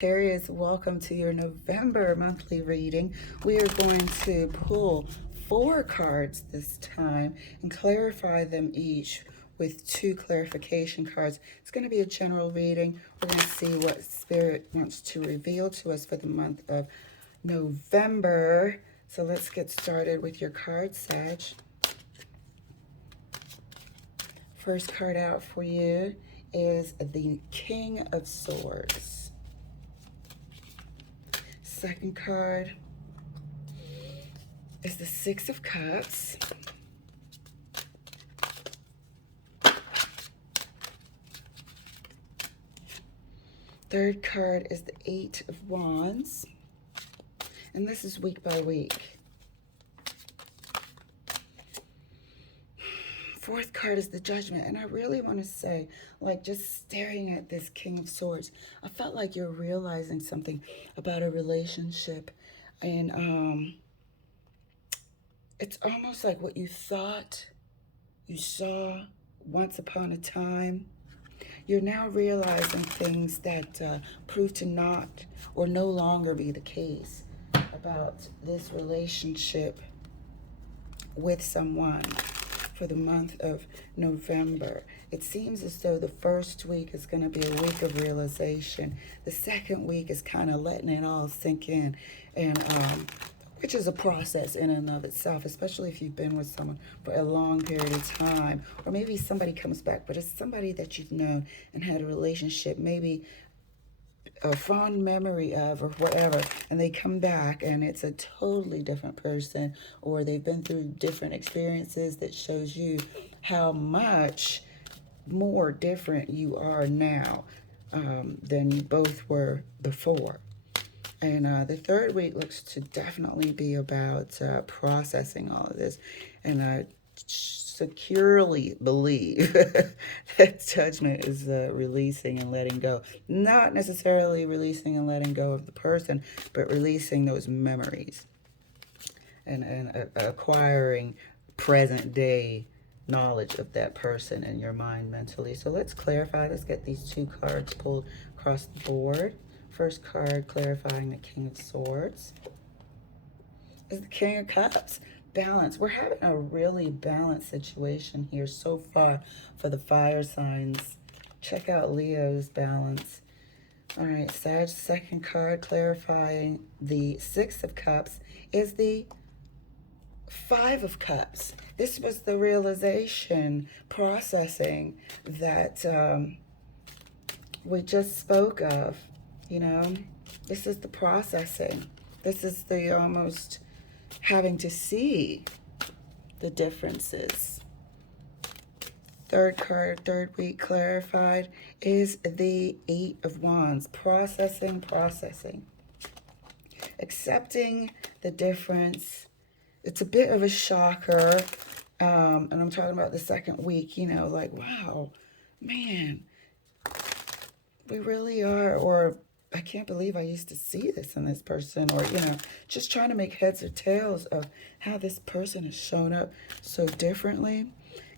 Sagittarius, welcome to your November monthly reading. We are going to pull 4 cards this time and clarify them each with 2 clarification cards. It's going to be a general reading. We're going to see what Spirit wants to reveal to us for the month of November. So let's get started with your cards, Sag. First card out for you is the King of Swords. Second card is the Six of Cups. Third card is the Eight of Wands. And this is week by week. Fourth card is the Judgment. And I really want to say, like, just staring at this King of Swords, I felt like you're realizing something about a relationship. And it's almost like what you thought you saw once upon a time. You're now realizing things that prove to not or no longer be the case about this relationship with someone for the month of November. It seems as though the first week is going to be a week of realization. The second week is kind of letting it all sink in, and which is a process in and of itself, especially if you've been with someone for a long period of time, or maybe somebody comes back, but it's somebody that you've known and had a relationship, maybe a fond memory of or whatever, and they come back and it's a totally different person, or they've been through different experiences that shows you how much more different you are now than you both were before. And the third week looks to definitely be about processing all of this. And I securely believe that Judgment is releasing and letting go. Not necessarily releasing and letting go of the person, but releasing those memories and acquiring present day knowledge of that person in your mind mentally. So let's clarify. Let's get these 2 cards pulled across the board. First card clarifying the King of Swords is the King of Cups. Balance. We're having a really balanced situation here so far for the fire signs. Check out Leo's balance. All right, Sag, second card clarifying the Six of Cups is the Five of Cups. This was the realization, processing that we just spoke of. You know, this is the processing. This is the almost having to see the differences. Third card, third week clarified, is the Eight of Wands. Processing, processing. Accepting the difference. It's a bit of a shocker. And I'm talking about the second week, you know, like, wow, man, we really are, or I can't believe I used to see this in this person, or, you know, just trying to make heads or tails of how this person has shown up so differently.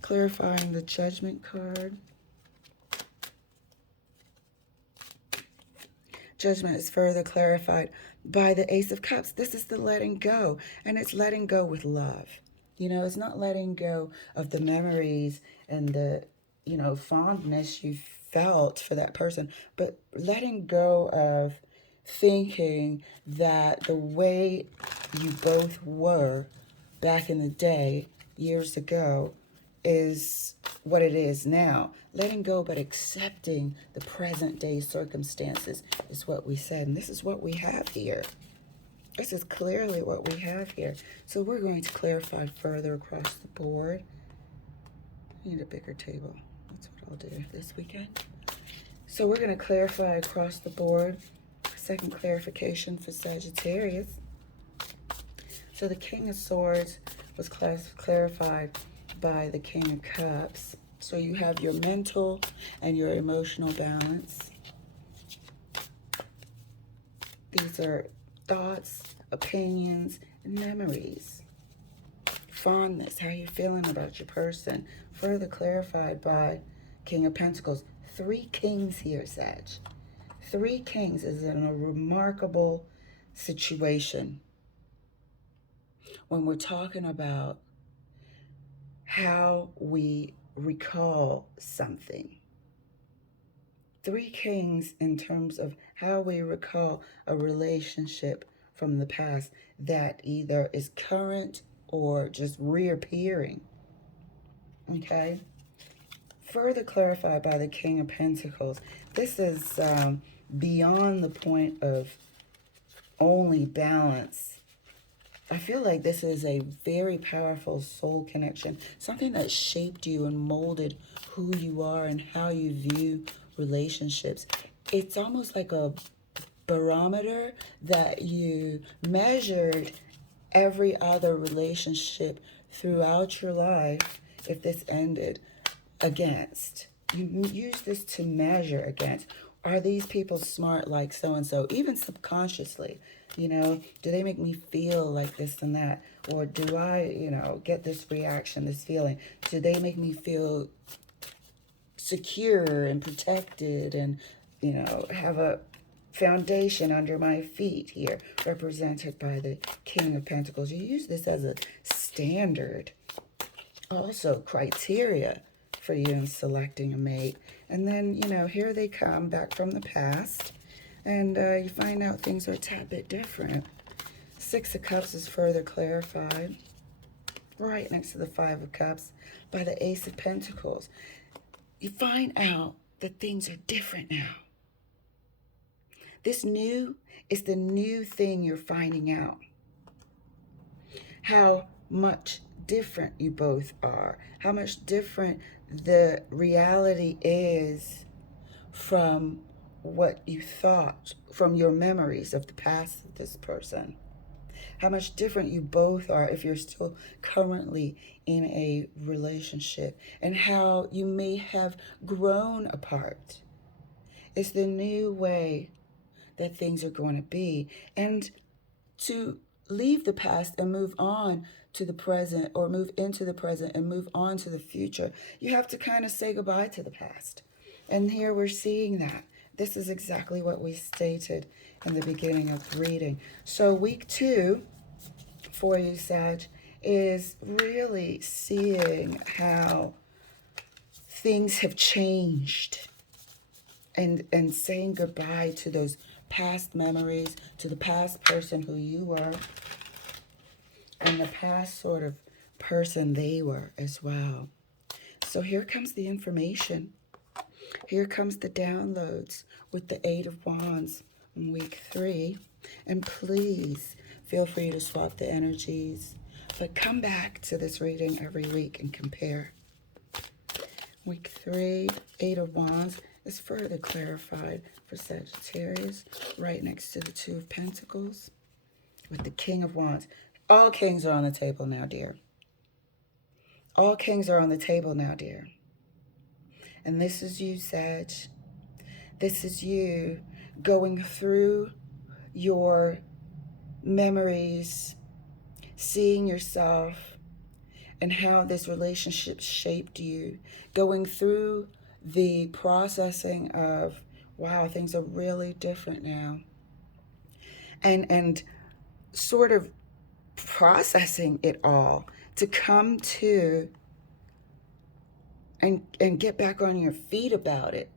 Clarifying the Judgment card. Judgment is further clarified by the Ace of Cups. This is the letting go, and it's letting go with love. You know, it's not letting go of the memories and the, you know, fondness you felt for that person, but letting go of thinking that the way you both were back in the day, years ago, is what it is now. Letting go, but accepting the present day circumstances is what we said. And this is what we have here. This is clearly what we have here. So we're going to clarify further across the board. I need a bigger table. That's what I'll do this weekend. So we're going to clarify across the board. Second clarification for Sagittarius. So the King of Swords was clarified by the King of Cups. So you have your mental and your emotional balance. These are thoughts, opinions, and memories. Fondness, how you're feeling about your person. Further clarified by King of Pentacles. 3 kings here, Sag. Three Kings is in a remarkable situation when we're talking about how we recall something. Three Kings in terms of how we recall a relationship from the past that either is current or just reappearing. Okay? Further clarified by the King of Pentacles. This is beyond the point of only balance. I feel like this is a very powerful soul connection, something that shaped you and molded who you are and how you view relationships. It's almost like a barometer that you measured every other relationship throughout your life, if this ended, against. You use this to measure against. Are these people smart like so-and-so? Even subconsciously, do they make me feel like this and that? Or do I, get this reaction, this feeling? Do they make me feel secure and protected and, have a foundation under my feet here, represented by the King of Pentacles? You use this as a standard, also criteria for you in selecting a mate. And then, here they come back from the past, and you find out things are a tad bit different. Six of Cups is further clarified right next to the Five of Cups by the Ace of Pentacles. You find out that things are different now. This new is the new thing you're finding out. How much different you both are. How much different the reality is from what you thought, from your memories of the past of this person. How much different you both are if you're still currently in a relationship, and how you may have grown apart. It's the new way that things are going to be. And to leave the past and move on to the present, or move into the present and move on to the future, you have to kind of say goodbye to the past. And here we're seeing that. This is exactly what we stated in the beginning of the reading. So week 2 for you, Sag, is really seeing how things have changed, and saying goodbye to those past memories, to the past person who you were, and the past sort of person they were as well. So here comes the information. Here comes the downloads with the Eight of Wands in week 3. And please feel free to swap the energies, but come back to this reading every week and compare. Week 3, Eight of Wands is further clarified for Sagittarius, right next to the Two of Pentacles with the King of Wands. All kings are on the table now, dear. All kings are on the table now, dear. And this is you, Sag. This is you going through your memories, seeing yourself and how this relationship shaped you, going through the processing of, wow, things are really different now. And sort of processing it all to come to and get back on your feet about it,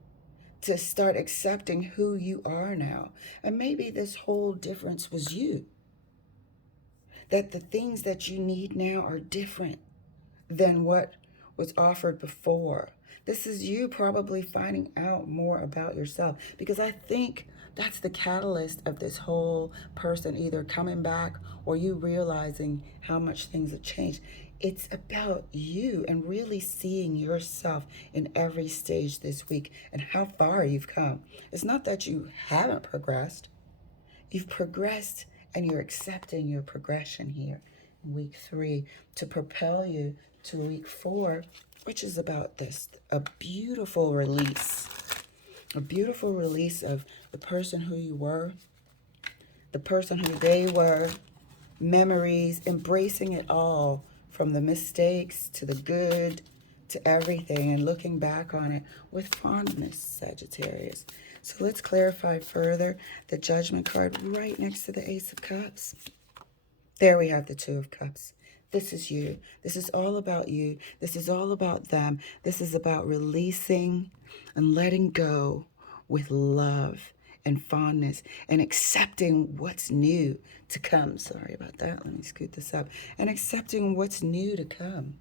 to start accepting who you are now. And maybe this whole difference was you, that the things that you need now are different than what was offered before. This is you probably finding out more about yourself, because I think that's the catalyst of this whole person either coming back or you realizing how much things have changed. It's about you and really seeing yourself in every stage this week and how far you've come. It's not that you haven't progressed. You've progressed, and you're accepting your progression here in week 3 to propel you to week 4, which is about this, a beautiful release of the person who you were, the person who they were, memories, embracing it all, from the mistakes to the good to everything, and looking back on it with fondness, Sagittarius. So let's clarify further the Judgment card right next to the Ace of Cups. There we have the Two of Cups. This is you. This is all about you. This is all about them. This is about releasing and letting go with love and fondness and accepting what's new to come. Sorry about that. Let me scoot this up. And accepting what's new to come.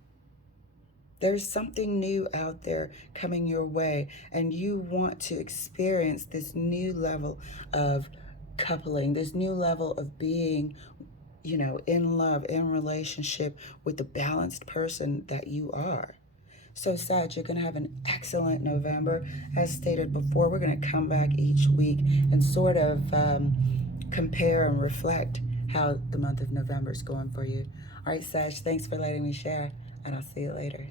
There's something new out there coming your way, and you want to experience this new level of coupling, this new level of being, you know, in love, in relationship with the balanced person that you are. So, Sag, you're going to have an excellent November. As stated before, we're going to come back each week and sort of compare and reflect how the month of November is going for you. All right, Sag, thanks for letting me share, and I'll see you later.